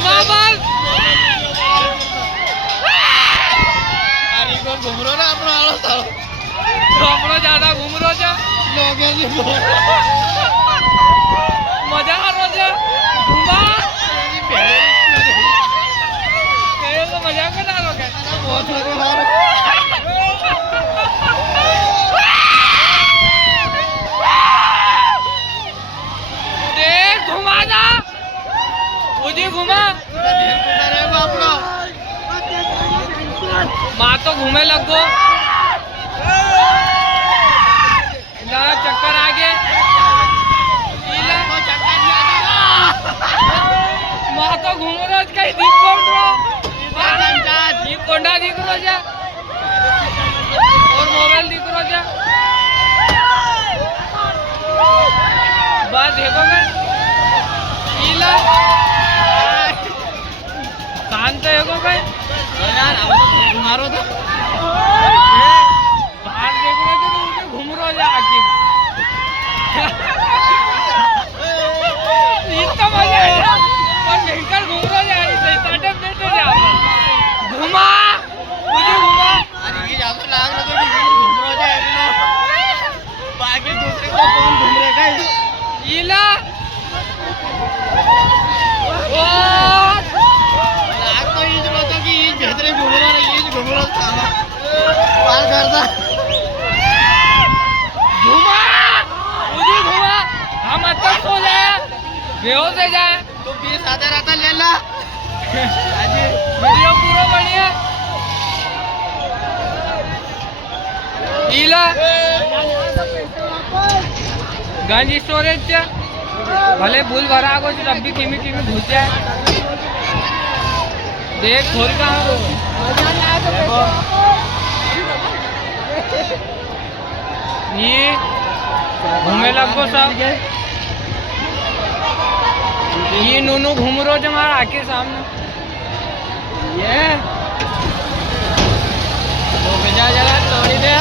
घुमा बस अरे को घुमरो ना આપણો આળો થાવ તો આપણો જ્યાદા ઘુમરો છે લોગે ની મજા કરો છે ઘુમા એ તો મજા કરતા લોકો बहुत लगे हारो देख घुमा जा मुझे घुमा ढेर कुदा रे આપણો माँ तो घूमे लगो चक्कर आ गए माँ तो घूम रहा कहीं दीप कोंडा दिख रहा है और मोबाइल दिख रहा है बस देखो मैं शांत है को भाई यार अब तो मारो तो बाहर देख रहे थे तो उनके घूम रहा है आगे इतना मजा आया और भयंकर घूम रहा है इसे स्टार्टअप देते जा घुमा मुझे घुमा अरे ये जातो लाग रहा तो घुमरो છે એકલો बाकी दूसरे को कौन घूम रहे गाइस ईला ओ लाग तो ये जो तो कि ये बेहतरीन घुमरो रे ये घुमरो थामा पार करता घुमा मुझे घुमा हम अच्छा सो जाए बेहोश हो जाए तो 20 आधा रहता ले ला આજે वीडियो पूरा बढ़िया ईला गंज स्टोरेज છે भले भूल भरा गो तब भी किमी किमी घुस जाए देख खोल का ये घूमे लगो सब ये नूनू घूम रो जो हमारा आके सामने ये तो बेजा जरा तोड़ी दे